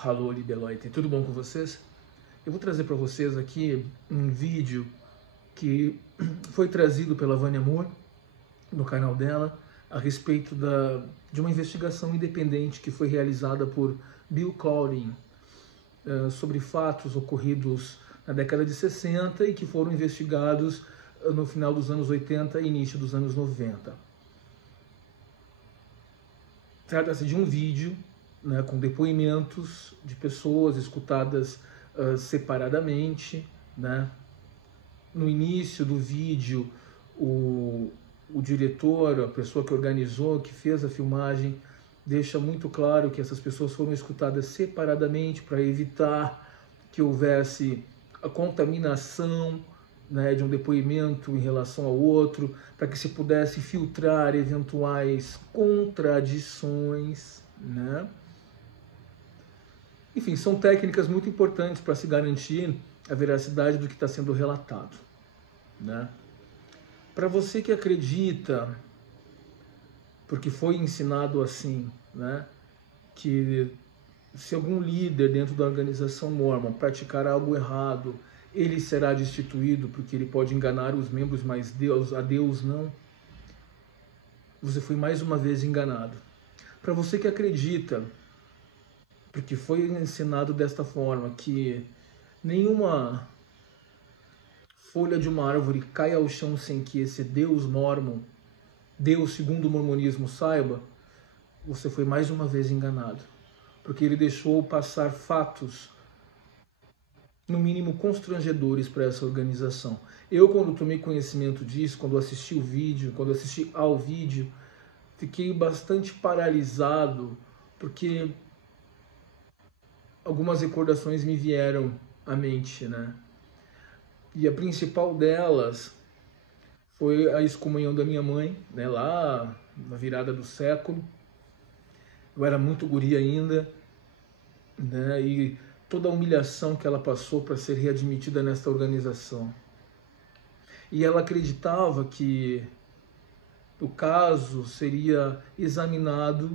Alô, Libeloite, tudo bom com vocês? Eu vou trazer para vocês aqui um vídeo que foi trazido pela Vânia Moore no canal dela a respeito de uma investigação independente que foi realizada por Bill Cawley sobre fatos ocorridos na década de 60 e que foram investigados no final dos anos 80 e início dos anos 90. Trata-se de um vídeo, né, com depoimentos de pessoas escutadas separadamente, né? No início do vídeo, o diretor, a pessoa que organizou, que fez a filmagem, deixa muito claro que essas pessoas foram escutadas separadamente para evitar que houvesse a contaminação, né, de um depoimento em relação ao outro, para que se pudesse filtrar eventuais contradições, né? Enfim, são técnicas muito importantes para se garantir a veracidade do que está sendo relatado, né? Para você que acredita, porque foi ensinado assim, né, que se algum líder dentro da organização Mormon praticar algo errado, ele será destituído porque ele pode enganar os membros, mas a Deus não. Você foi mais uma vez enganado. Para você que acredita, porque foi ensinado desta forma, que nenhuma folha de uma árvore cai ao chão sem que esse Deus Mormon, Deus segundo o mormonismo, saiba, você foi mais uma vez enganado. Porque ele deixou passar fatos, no mínimo constrangedores, para essa organização. Eu, quando tomei conhecimento disso, quando assisti o vídeo, quando assisti ao vídeo, fiquei bastante paralisado, porque algumas recordações me vieram à mente, né? E a principal delas foi a excomunhão da minha mãe, né? Lá na virada do século. Eu era muito guri ainda, né? E toda a humilhação que ela passou para ser readmitida nesta organização. E ela acreditava que o caso seria examinado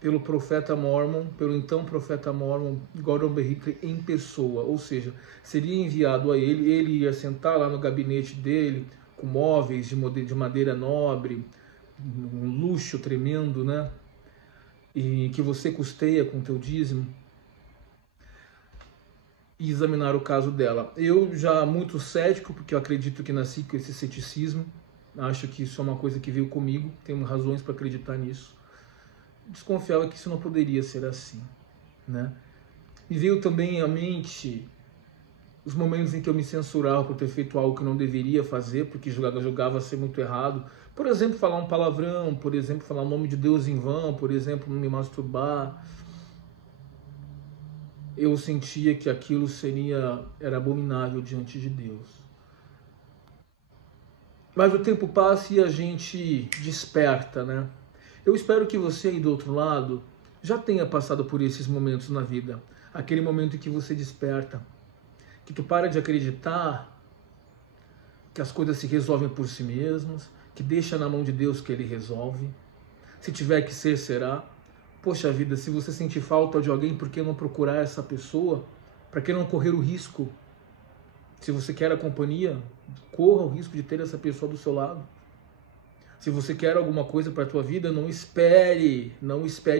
pelo profeta Mormon, pelo então profeta Mormon, Gordon B. Hinckley, em pessoa, ou seja, seria enviado a ele, ele ia sentar lá no gabinete dele, com móveis de madeira nobre, um luxo tremendo, né? E que você custeia com teu dízimo, e examinar o caso dela. Eu já muito cético, porque eu acredito que nasci com esse ceticismo, acho que isso é uma coisa que veio comigo, tenho razões para acreditar nisso. Desconfiava que isso não poderia ser assim, né? Me veio também à mente os momentos em que eu me censurava por ter feito algo que não deveria fazer, porque julgava ser muito errado. Por exemplo, falar um palavrão, por exemplo, falar o nome de Deus em vão, por exemplo, me masturbar. Eu sentia que aquilo era abominável diante de Deus. Mas o tempo passa e a gente desperta, né? Eu espero que você aí do outro lado já tenha passado por esses momentos na vida. Aquele momento em que você desperta, que tu para de acreditar que as coisas se resolvem por si mesmas, que deixa na mão de Deus que Ele resolve. Se tiver que ser, será. Poxa vida, se você sentir falta de alguém, por que não procurar essa pessoa? Para que não correr o risco? Se você quer a companhia, corra o risco de ter essa pessoa do seu lado. Se você quer alguma coisa para a tua vida, não espere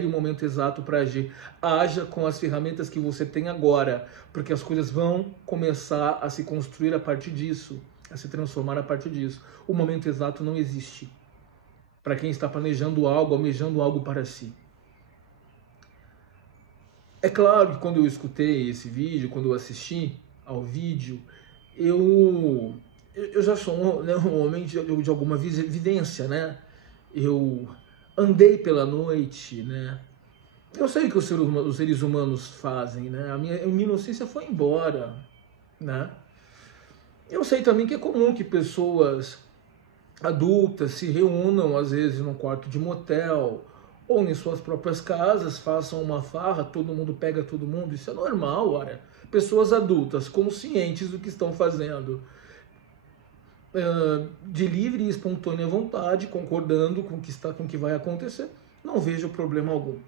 o momento exato para agir. Haja com as ferramentas que você tem agora, porque as coisas vão começar a se construir a partir disso, a se transformar a partir disso. O momento exato não existe para quem está planejando algo, almejando algo para si. É claro que quando eu escutei esse vídeo, quando eu assisti ao vídeo, eu já sou, né, um homem de alguma vivência, né? Eu andei pela noite, né? Eu sei o que os seres humanos fazem, né? A minha inocência foi embora, né? Eu sei também que é comum que pessoas adultas se reúnam, às vezes, num quarto de motel ou em suas próprias casas, façam uma farra, todo mundo pega todo mundo. Isso é normal, olha. Pessoas adultas, conscientes do que estão fazendo, de livre e espontânea vontade, concordando com o que vai acontecer, não vejo problema algum.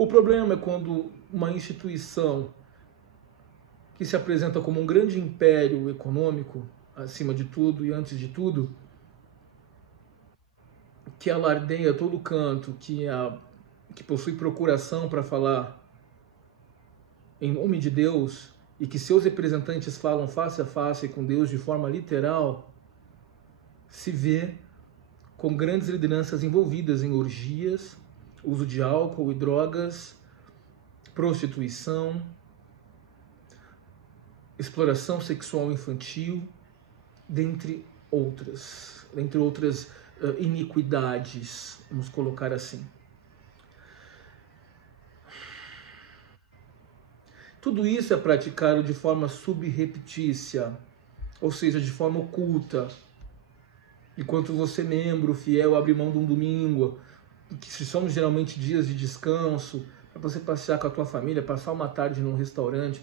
O problema é quando uma instituição que se apresenta como um grande império econômico, acima de tudo e antes de tudo, que alardeia todo canto, que possui procuração para falar em nome de Deus e que seus representantes falam face a face com Deus de forma literal, se vê com grandes lideranças envolvidas em orgias, uso de álcool e drogas, prostituição, exploração sexual infantil, dentre outras iniquidades, vamos colocar assim. Tudo isso é praticado de forma subreptícia, ou seja, de forma oculta. Enquanto você, membro fiel, abre mão de um domingo, que são geralmente dias de descanso, para você passear com a tua família, passar uma tarde num restaurante,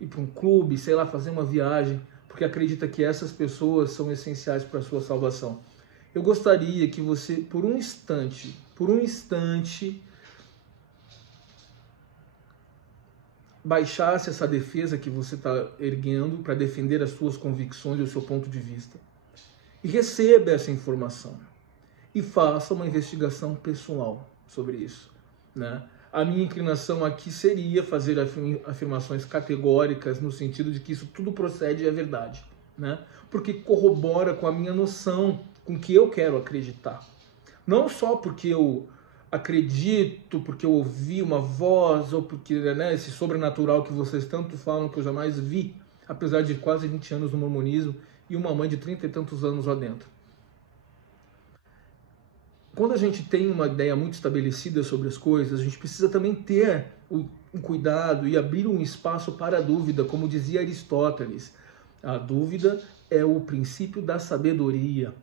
ir para um clube, sei lá, fazer uma viagem, porque acredita que essas pessoas são essenciais para a sua salvação. Eu gostaria que você, por um instante, baixasse essa defesa que você está erguendo para defender as suas convicções e o seu ponto de vista. E receba essa informação. E faça uma investigação pessoal sobre isso, né? A minha inclinação aqui seria fazer afirmações categóricas no sentido de que isso tudo procede e é verdade, né? Porque corrobora com a minha noção, com o que eu quero acreditar. Não só porque eu acredito, porque eu ouvi uma voz, ou porque, né, esse sobrenatural que vocês tanto falam que eu jamais vi, apesar de quase 20 anos no mormonismo e uma mãe de 30 e tantos anos lá dentro. Quando a gente tem uma ideia muito estabelecida sobre as coisas, a gente precisa também ter um cuidado e abrir um espaço para a dúvida, como dizia Aristóteles. A dúvida é o princípio da sabedoria.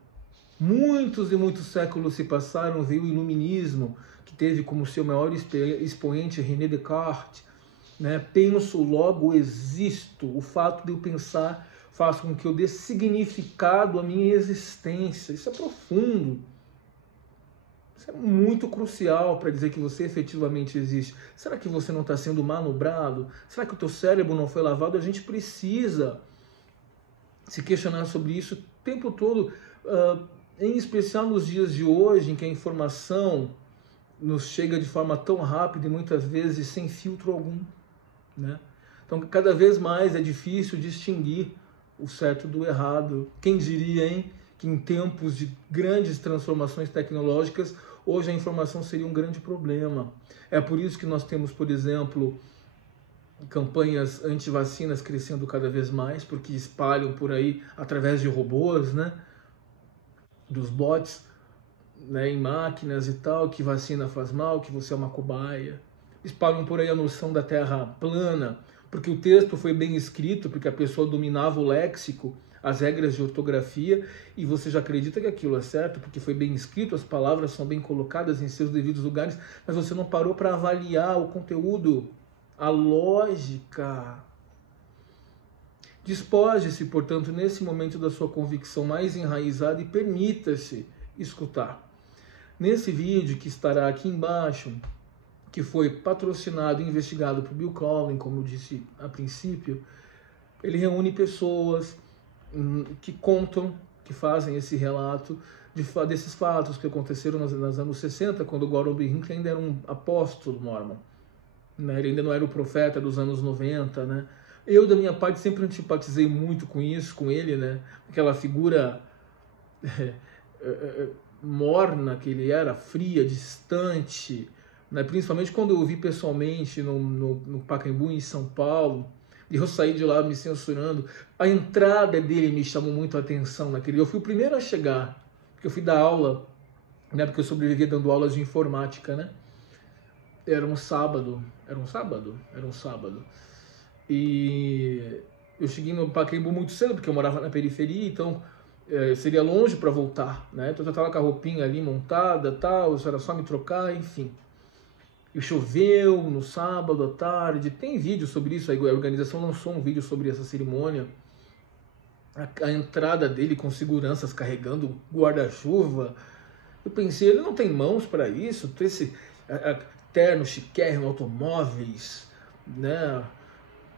Muitos e muitos séculos se passaram, veio o Iluminismo, que teve como seu maior expoente René Descartes, né? Penso, logo existo. O fato de eu pensar faz com que eu dê significado à minha existência. Isso é profundo. Isso é muito crucial para dizer que você efetivamente existe. Será que você não está sendo manobrado? Será que o teu cérebro não foi lavado? A gente precisa se questionar sobre isso o tempo todo, em especial nos dias de hoje, em que a informação nos chega de forma tão rápida e muitas vezes sem filtro algum, né? Então, cada vez mais é difícil distinguir o certo do errado. Quem diria, hein, que em tempos de grandes transformações tecnológicas, hoje a informação seria um grande problema. É por isso que nós temos, por exemplo, campanhas anti-vacinas crescendo cada vez mais, porque espalham por aí através de robôs, né, dos bots, né, em máquinas e tal, que vacina faz mal, que você é uma cobaia. Espalham por aí a noção da Terra plana, porque o texto foi bem escrito, porque a pessoa dominava o léxico, as regras de ortografia, e você já acredita que aquilo é certo, porque foi bem escrito, as palavras são bem colocadas em seus devidos lugares, mas você não parou para avaliar o conteúdo, a lógica. Despoje-se, portanto, nesse momento da sua convicção mais enraizada e permita-se escutar. Nesse vídeo que estará aqui embaixo, que foi patrocinado e investigado por Bill Colvin, como eu disse a princípio, ele reúne pessoas que contam, que fazem esse relato desses fatos que aconteceram nos anos 60, quando o Gordon B. Hinckley ainda era um apóstolo mormon, né? Ele ainda não era o profeta dos anos 90, né? Eu, da minha parte, sempre antipatizei muito com isso, com ele, né? Aquela figura morna que ele era, fria, distante, né? Principalmente quando eu o vi pessoalmente no Pacaembu, em São Paulo, e eu saí de lá me censurando. A entrada dele me chamou muito a atenção naquele. Eu fui o primeiro a chegar, porque eu fui dar aula, né? Porque eu sobrevivia dando aulas de informática, né? Era um sábado. E eu cheguei no Pacaembu muito cedo, porque eu morava na periferia, então seria longe para voltar, né? Então eu estava com a roupinha ali montada, tal, era só me trocar, enfim. E choveu no sábado à tarde, tem vídeo sobre isso, a organização lançou um vídeo sobre essa cerimônia. A entrada dele com seguranças carregando guarda-chuva. Eu pensei, ele não tem mãos para isso? terno, chiquérrimo, automóveis, né,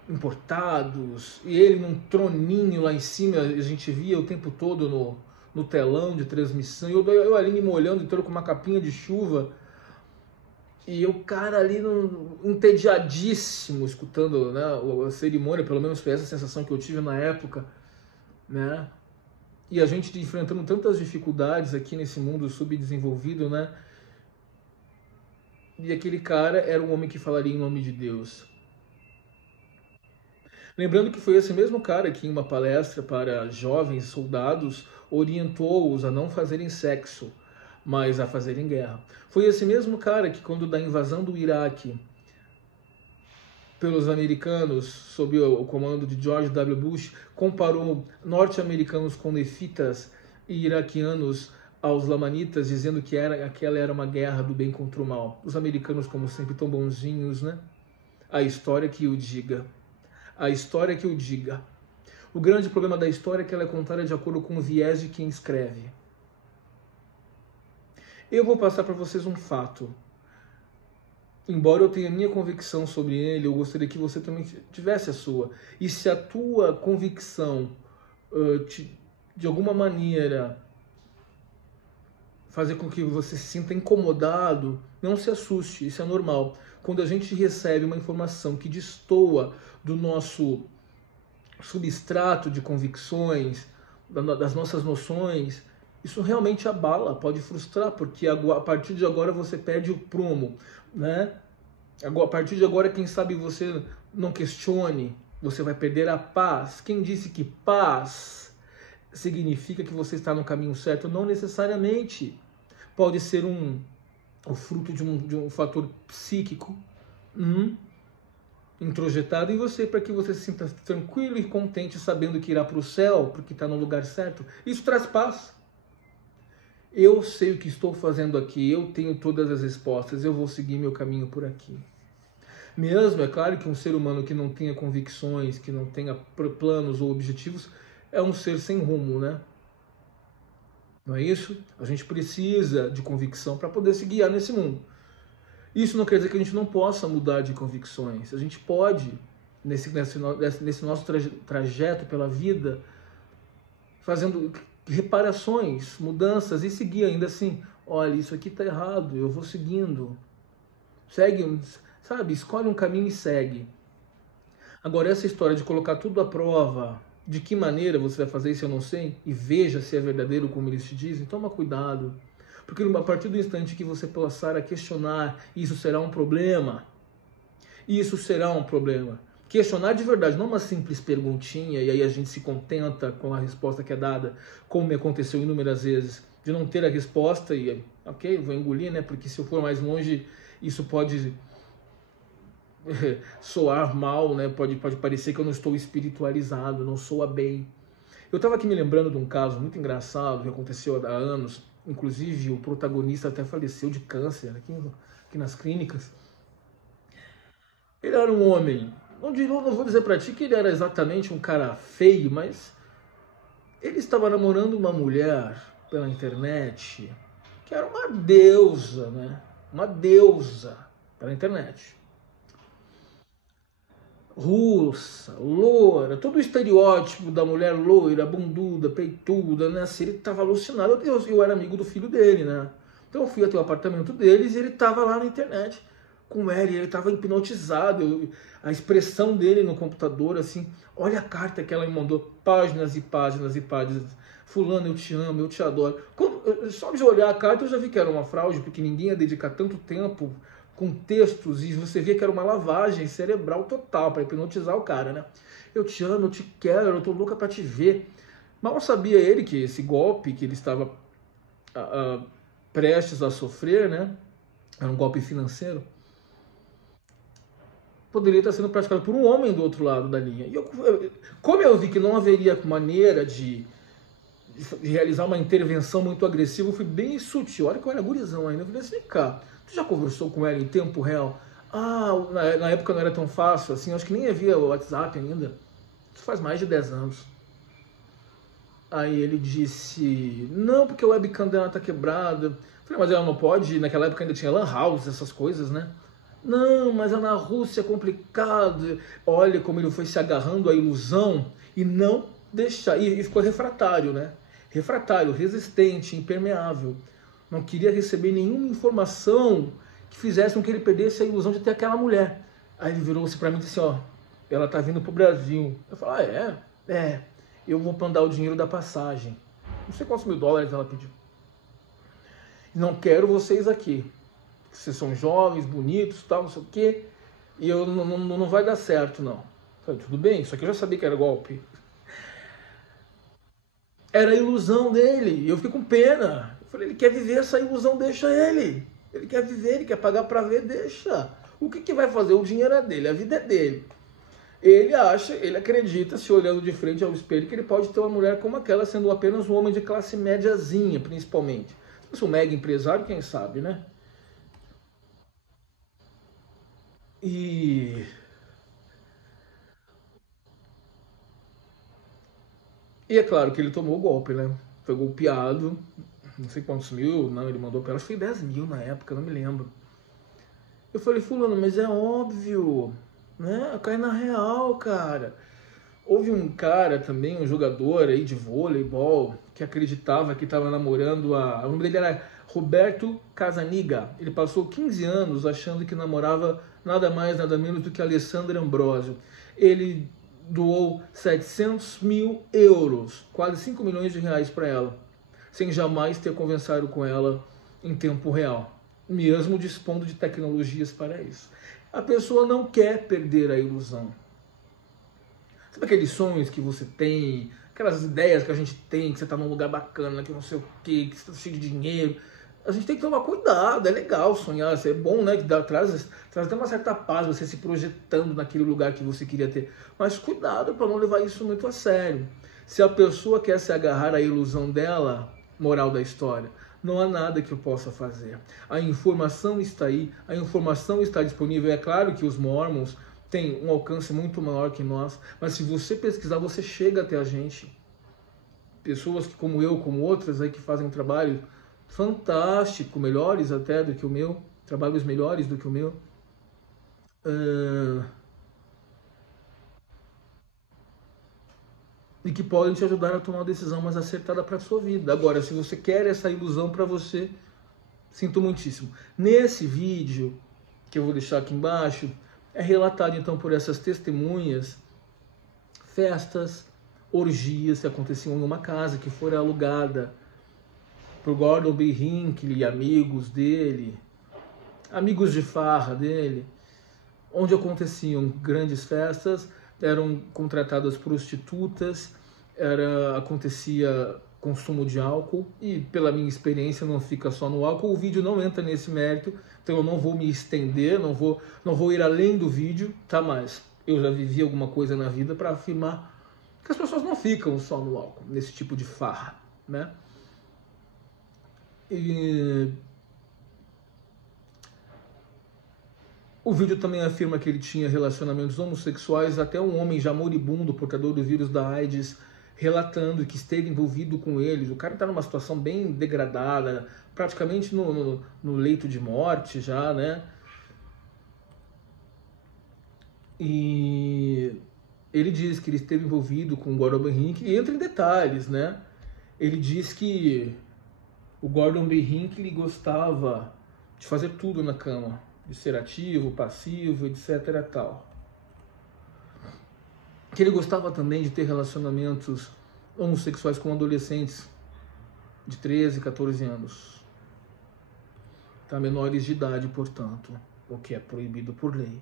importados, e ele num troninho lá em cima, a gente via o tempo todo no telão de transmissão, e eu ali me molhando todo com uma capinha de chuva, e o cara ali entediadíssimo, escutando, né, a cerimônia, pelo menos foi essa a sensação que eu tive na época, né, e a gente enfrentando tantas dificuldades aqui nesse mundo subdesenvolvido, né, e aquele cara era um homem que falaria em nome de Deus. Lembrando que foi esse mesmo cara que, em uma palestra para jovens soldados, orientou-os a não fazerem sexo, mas a fazerem guerra. Foi esse mesmo cara que, quando da invasão do Iraque pelos americanos, sob o comando de George W. Bush, comparou norte-americanos com nefitas e iraquianos aos lamanitas, dizendo que aquela era uma guerra do bem contra o mal. Os americanos, como sempre, tão bonzinhos, né? A história que o diga. A história que o diga. O grande problema da história é que ela é contada de acordo com o viés de quem escreve. Eu vou passar para vocês um fato. Embora eu tenha minha convicção sobre ele, eu gostaria que você também tivesse a sua. E se a tua convicção de alguma maneira fazer com que você se sinta incomodado, não se assuste, isso é normal. Quando a gente recebe uma informação que destoa do nosso substrato de convicções, das nossas noções, isso realmente abala, pode frustrar, porque a partir de agora você perde o prumo, né? A partir de agora, quem sabe você não questione, você vai perder a paz. Quem disse que paz significa que você está no caminho certo? Não necessariamente. Pode ser o fruto de um fator psíquico introjetado em você, para que você se sinta tranquilo e contente, sabendo que irá para o céu, porque está no lugar certo. Isso traz paz. Eu sei o que estou fazendo aqui, eu tenho todas as respostas, eu vou seguir meu caminho por aqui. Mesmo, é claro que um ser humano que não tenha convicções, que não tenha planos ou objetivos, é um ser sem rumo, né? Não é isso? A gente precisa de convicção para poder se guiar nesse mundo. Isso não quer dizer que a gente não possa mudar de convicções. A gente pode, nesse nosso trajeto pela vida, fazendo reparações, mudanças e seguir ainda assim. Olha, isso aqui está errado, eu vou seguindo. Segue, sabe? Escolhe um caminho e segue. Agora, essa história de colocar tudo à prova, de que maneira você vai fazer isso, eu não sei, e veja se é verdadeiro como eles te dizem, toma cuidado. Porque a partir do instante que você passar a questionar, isso será um problema. Isso será um problema. Questionar de verdade, não uma simples perguntinha, e aí a gente se contenta com a resposta que é dada, como me aconteceu inúmeras vezes, de não ter a resposta e, ok, vou engolir, né? Porque se eu for mais longe, isso pode soar mal, né? Pode parecer que eu não estou espiritualizado, não soa bem. Eu estava aqui me lembrando de um caso muito engraçado que aconteceu há anos, inclusive o protagonista até faleceu de câncer aqui nas clínicas. Ele era um homem, não vou dizer pra ti que ele era exatamente um cara feio, mas ele estava namorando uma mulher pela internet que era uma deusa, né? Uma deusa pela internet. Russa, loura, todo o estereótipo da mulher loira, bunduda, peituda, né? Assim, ele estava alucinado. Eu era amigo do filho dele, né? Então eu fui até o apartamento deles e ele estava lá na internet com ela, ele estava hipnotizado. A expressão dele no computador, assim, olha a carta que ela me mandou, páginas e páginas e páginas. Fulano, eu te amo, eu te adoro. Só de olhar a carta eu já vi que era uma fraude, porque ninguém ia dedicar tanto tempo com textos, e você via que era uma lavagem cerebral total para hipnotizar o cara, né? Eu te amo, eu te quero, eu tô louca para te ver. Mal sabia ele que esse golpe que ele estava prestes a sofrer, né? Era um golpe financeiro. Poderia estar sendo praticado por um homem do outro lado da linha. Como eu vi que não haveria maneira de realizar uma intervenção muito agressiva, eu fui bem sutil. Olha que eu era gurizão ainda. Eu falei assim, vem cá, tu já conversou com ela em tempo real? Ah, na época não era tão fácil assim, acho que nem havia o WhatsApp ainda. Isso faz mais de 10 anos. Aí ele disse, não, porque o webcam dela tá quebrada. Eu falei, mas ela não pode? Naquela época ainda tinha lan house, essas coisas, né? Não, mas é na Rússia é complicado. Olha como ele foi se agarrando à ilusão e não deixar. E ficou refratário, né? Refratário, resistente, impermeável. Não queria receber nenhuma informação que fizesse com que ele perdesse a ilusão de ter aquela mulher. Aí ele virou-se para mim e disse: ó, ela tá vindo pro Brasil. Eu falei: ah, é? É, eu vou mandar o dinheiro da passagem. Não sei quantos $1000 ela pediu. Não quero vocês aqui. Vocês são jovens, bonitos, tal, não sei o quê. E eu não vai dar certo, não. Falei: tudo bem, isso aqui eu já sabia que era golpe. Era a ilusão dele. E eu fiquei com pena. Eu falei: ele quer viver essa ilusão, deixa ele. Ele quer viver, ele quer pagar pra ver, deixa. O que vai fazer? O dinheiro é dele, a vida é dele. Ele acha, ele acredita, se olhando de frente ao espelho, que ele pode ter uma mulher como aquela, sendo apenas um homem de classe médiazinha, principalmente. Se fosse um mega empresário, quem sabe, né? E, e é claro que ele tomou o golpe, né? Foi golpeado, não sei quantos mil, não, ele mandou para ela, acho que foi 10 mil na época, não me lembro. Eu falei: fulano, mas é óbvio, né? Cai na real, cara. Houve um cara também, um jogador aí de voleibol, que acreditava que estava namorando o nome dele era Roberto Casaniga. Ele passou 15 anos achando que namorava nada mais, nada menos do que Alessandra Ambrosio. Ele doou 700 mil euros, quase 5 milhões de reais para ela, sem jamais ter conversado com ela em tempo real, mesmo dispondo de tecnologias para isso. A pessoa não quer perder a ilusão. Sabe aqueles sonhos que você tem, aquelas ideias que a gente tem, que você tá num lugar bacana, que não sei o quê, que você tá cheio de dinheiro. A gente tem que tomar cuidado, é legal sonhar, é bom, né? Que traz até uma certa paz, você se projetando naquele lugar que você queria ter. Mas cuidado para não levar isso muito a sério. Se a pessoa quer se agarrar à ilusão dela, moral da história, não há nada que eu possa fazer. A informação está aí, a informação está disponível. É claro que os Mormons tem um alcance muito maior que nós, mas se você pesquisar, você chega até a gente. Pessoas que, como eu, como outras aí, que fazem um trabalho fantástico, melhores até do que o meu, trabalhos melhores do que o meu, e que podem te ajudar a tomar uma decisão mais acertada para a sua vida. Agora, se você quer essa ilusão para você, sinto muitíssimo. Nesse vídeo, que eu vou deixar aqui embaixo, é relatado então por essas testemunhas festas, orgias que aconteciam em uma casa que fora alugada por Gordon B. Hinckley e amigos dele, amigos de farra dele, onde aconteciam grandes festas, eram contratadas prostitutas, acontecia consumo de álcool, e pela minha experiência não fica só no álcool. O vídeo não entra nesse mérito, então eu não vou me estender, não vou ir além do vídeo, tá? Mas eu já vivi alguma coisa na vida para afirmar que as pessoas não ficam só no álcool, nesse tipo de farra, né? E o vídeo também afirma que ele tinha relacionamentos homossexuais, até um homem já moribundo, portador do vírus da AIDS, relatando que esteve envolvido com eles. O cara está numa situação bem degradada, praticamente no leito de morte já, né? E ele diz que ele esteve envolvido com o Gordon B. Hinckley, e entra em detalhes, né? Ele diz que o Gordon B. Hinckley gostava de fazer tudo na cama, de ser ativo, passivo, etc. tal. Que ele gostava também de ter relacionamentos homossexuais com adolescentes de 13, 14 anos. Tá? Menores de idade, portanto, o que é proibido por lei.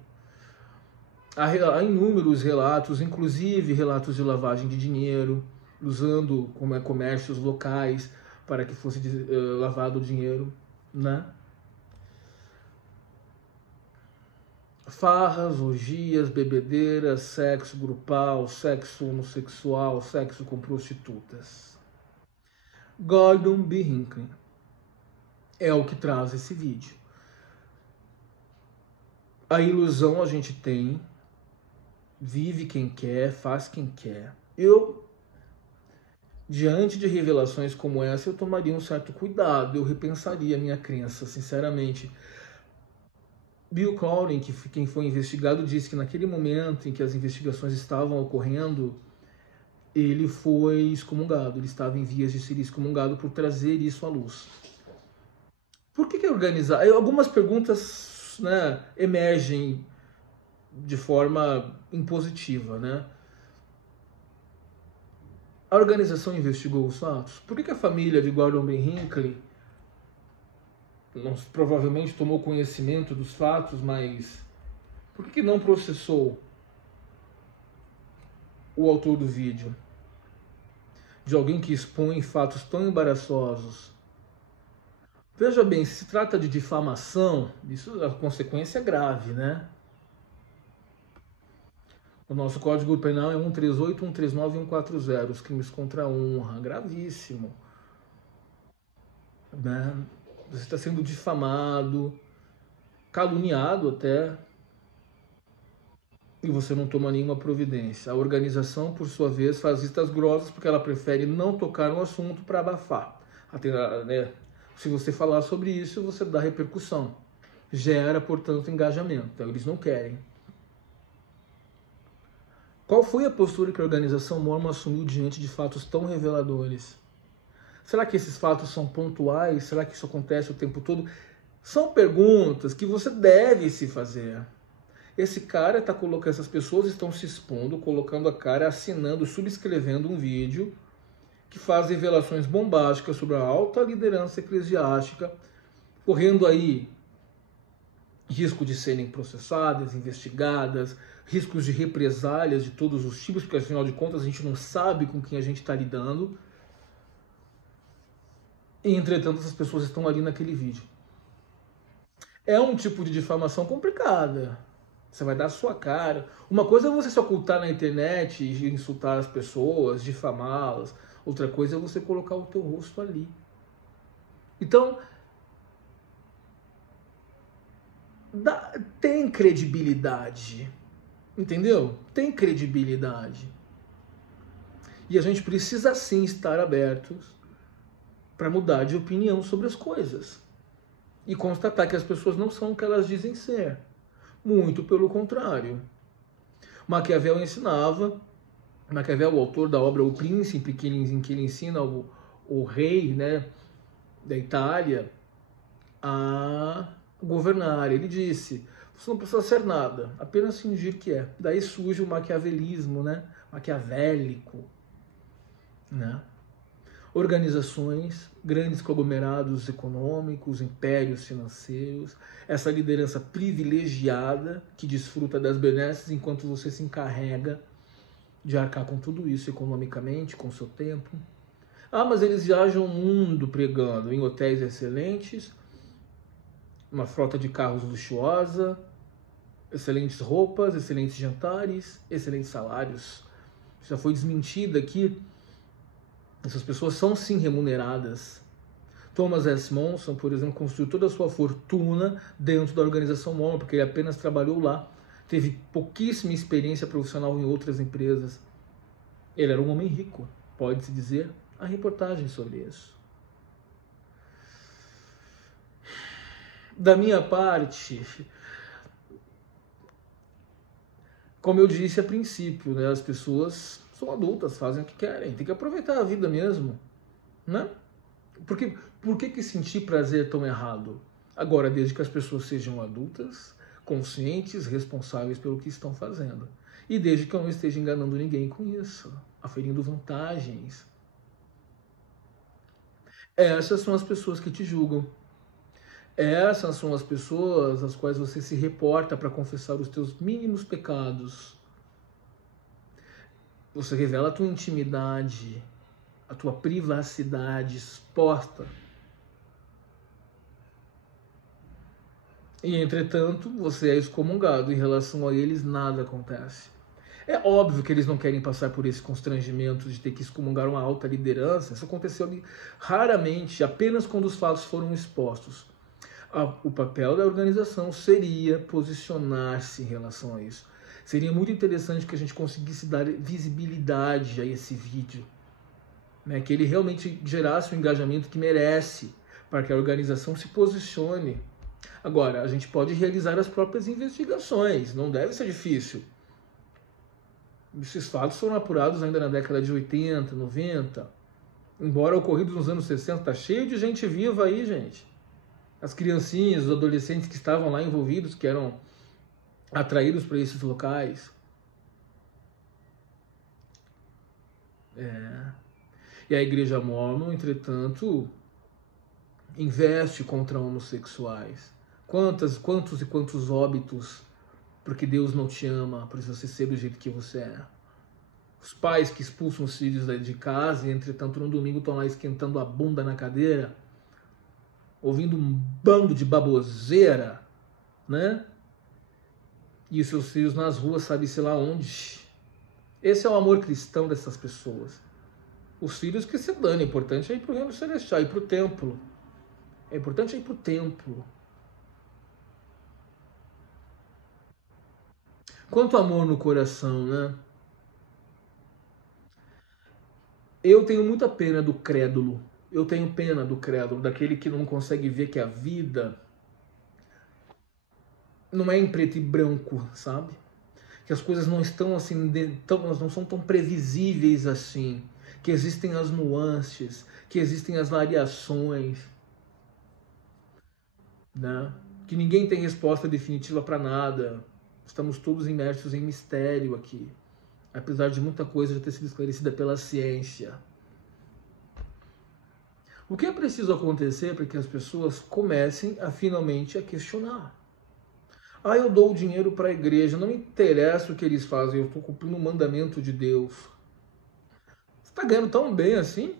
Há inúmeros relatos, inclusive relatos de lavagem de dinheiro, usando como comércios locais para que fosse lavado o dinheiro, né? Farras, orgias, bebedeiras, sexo grupal, sexo homossexual, sexo com prostitutas. Gordon B. Hinckley é o que traz esse vídeo. A ilusão a gente tem, vive quem quer, faz quem quer. Eu, diante de revelações como essa, eu tomaria um certo cuidado, eu repensaria a minha crença, sinceramente. Bill Cowling, quem foi investigado, disse que naquele momento em que as investigações estavam ocorrendo, ele foi excomungado, ele estava em vias de ser excomungado por trazer isso à luz. Por que organizar? Algumas perguntas, né, emergem de forma impositiva, né? A organização investigou os fatos? Por que a família de Gordon B. Hinckley provavelmente tomou conhecimento dos fatos, mas por que não processou o autor do vídeo? De alguém que expõe fatos tão embaraçosos. Veja bem, se trata de difamação, isso, a consequência é grave, né? O nosso Código Penal é 138, 139 e 140, os crimes contra a honra, gravíssimo. Né? Você está sendo difamado, caluniado até, e você não toma nenhuma providência. A organização, por sua vez, faz vistas grossas porque ela prefere não tocar no assunto para abafar. Né? Se você falar sobre isso, você dá repercussão. Gera, portanto, engajamento. Então, eles não querem. Qual foi a postura que a organização Mormon assumiu diante de fatos tão reveladores? Será que esses fatos são pontuais? Será que isso acontece o tempo todo? São perguntas que você deve se fazer. Esse cara está colocando, essas pessoas estão se expondo, colocando a cara, assinando, subscrevendo um vídeo que faz revelações bombásticas sobre a alta liderança eclesiástica, correndo aí risco de serem processadas, investigadas, riscos de represálias de todos os tipos, porque afinal de contas a gente não sabe com quem a gente está lidando. E, entretanto, essas pessoas estão ali naquele vídeo. É um tipo de difamação complicada. Você vai dar a sua cara. Uma coisa é você se ocultar na internet e insultar as pessoas, difamá-las. Outra coisa é você colocar o teu rosto ali. Então, tem credibilidade. Entendeu? Tem credibilidade. E a gente precisa sim estar abertos para mudar de opinião sobre as coisas. E constatar que as pessoas não são o que elas dizem ser. Muito pelo contrário. Maquiavel ensinava, Maquiavel, o autor da obra O Príncipe, em que ele ensina o rei, né, da Itália a governar. Ele disse, você não precisa ser nada, apenas fingir que é. Daí surge o maquiavelismo, né, maquiavélico, né? Organizações, grandes conglomerados econômicos, impérios financeiros, essa liderança privilegiada que desfruta das benesses enquanto você se encarrega de arcar com tudo isso economicamente, com seu tempo. Ah, mas eles viajam o mundo pregando em hotéis excelentes, uma frota de carros luxuosa, excelentes roupas, excelentes jantares, excelentes salários. Já foi desmentido aqui. Essas pessoas são sim remuneradas. Thomas S. Monson, por exemplo, construiu toda a sua fortuna dentro da organização Mormon, porque ele apenas trabalhou lá. Teve pouquíssima experiência profissional em outras empresas. Ele era um homem rico, pode-se dizer. Há reportagem sobre isso. Da minha parte, como eu disse a princípio, né, as pessoas são adultas, fazem o que querem, tem que aproveitar a vida mesmo, né? Porque por que sentir prazer é tão errado? Agora, desde que as pessoas sejam adultas, conscientes, responsáveis pelo que estão fazendo. E desde que eu não esteja enganando ninguém com isso, aferindo vantagens. Essas são as pessoas que te julgam. Essas são as pessoas às quais você se reporta para confessar os teus mínimos pecados. Você revela a tua intimidade, a tua privacidade exposta. E, entretanto, você é excomungado. Em relação a eles, nada acontece. É óbvio que eles não querem passar por esse constrangimento de ter que excomungar uma alta liderança. Isso aconteceu raramente, apenas quando os fatos foram expostos. O papel da organização seria posicionar-se em relação a isso. Seria muito interessante que a gente conseguisse dar visibilidade a esse vídeo, né? Que ele realmente gerasse o engajamento que merece, para que a organização se posicione Agora, a gente pode realizar as próprias investigações, não deve ser difícil. Esses fatos foram apurados ainda na década de 80, 90. Embora ocorridos nos anos 60, tá cheio de gente viva aí, gente. As criancinhas, os adolescentes que estavam lá envolvidos, que eram atraídos para esses locais. E a Igreja Mórmon, entretanto, investe contra homossexuais. Quantos e quantos óbitos porque Deus não te ama, por você ser do jeito que você é. Os pais que expulsam os filhos de casa e, entretanto, no domingo estão lá esquentando a bunda na cadeira, ouvindo um bando de baboseira, né? E os seus filhos nas ruas, sabe-se lá onde. Esse é o amor cristão dessas pessoas. Os filhos que se dane, o importante é ir para o reino celestial, ir para o templo. É importante ir para o templo. Quanto amor no coração, né? Eu tenho muita pena do crédulo. Eu tenho pena do crédulo, daquele que não consegue ver que a vida não é em preto e branco, sabe? Que as coisas não estão assim, elas não são tão previsíveis assim. Que existem as nuances, que existem as variações, né? Que ninguém tem resposta definitiva para nada. Estamos todos imersos em mistério aqui, apesar de muita coisa já ter sido esclarecida pela ciência. O que é preciso acontecer para que as pessoas comecem a finalmente a questionar? Ah, eu dou o dinheiro para a igreja, não me interessa o que eles fazem, eu estou cumprindo o mandamento de Deus. Você está ganhando tão bem assim?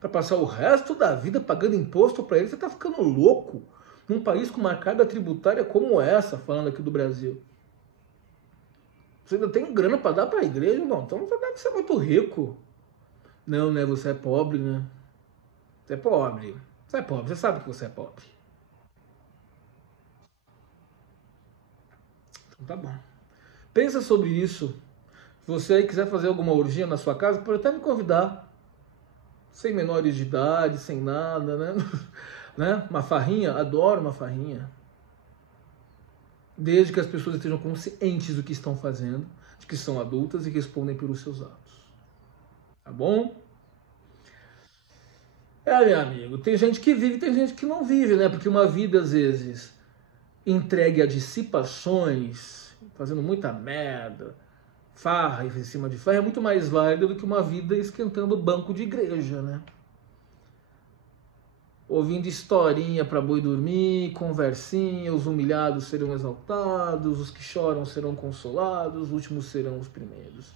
Para passar o resto da vida pagando imposto para eles, você está ficando louco? Num país com uma carga tributária como essa, falando aqui do Brasil. Você ainda tem grana para dar para a igreja, irmão? Então você deve ser muito rico. Não, né? Você é pobre, né? Você é pobre. Você é pobre, você sabe que você é pobre. Então tá bom. Pensa sobre isso. Se você aí quiser fazer alguma orgia na sua casa, pode até me convidar. Sem menores de idade, sem nada, né? Né? Uma farrinha? Adoro uma farrinha. Desde que as pessoas estejam conscientes do que estão fazendo, de que são adultas e respondem pelos seus atos. Tá bom? Meu amigo, tem gente que vive e tem gente que não vive, né? Porque uma vida, às vezes, entregue a dissipações, fazendo muita merda, farra em cima de farra, é muito mais válida do que uma vida esquentando banco de igreja, né? Ouvindo historinha para boi dormir, conversinha, os humilhados serão exaltados, os que choram serão consolados, os últimos serão os primeiros.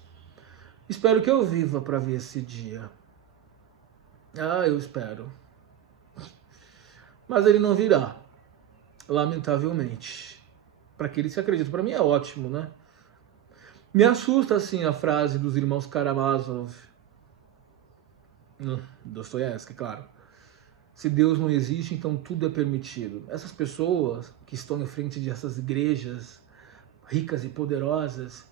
Espero que eu viva para ver esse dia. Ah, eu espero. Mas ele não virá, lamentavelmente. Para aqueles que acreditam, para mim é ótimo, né? Me assusta, assim, a frase dos irmãos Karamazov. Dostoiévski, claro. Se Deus não existe, então tudo é permitido. Essas pessoas que estão em frente dessas igrejas ricas e poderosas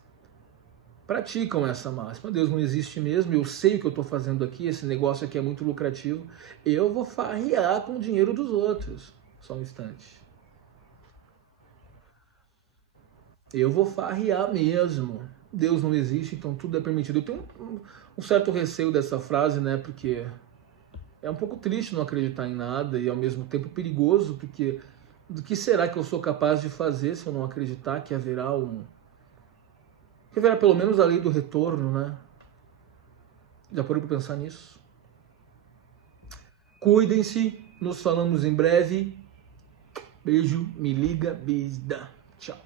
praticam essa máxima. Deus não existe mesmo, eu sei o que eu estou fazendo aqui, esse negócio aqui é muito lucrativo, eu vou farrear com o dinheiro dos outros. Só um instante. Eu vou farrear mesmo. Deus não existe, então tudo é permitido. Eu tenho um certo receio dessa frase, né? Porque é um pouco triste não acreditar em nada e ao mesmo tempo perigoso, porque do que será que eu sou capaz de fazer se eu não acreditar que haverá que haverá pelo menos a lei do retorno, né? Já parou para pensar nisso? Cuidem-se, nos falamos em breve. Beijo, me liga, bisda. Tchau.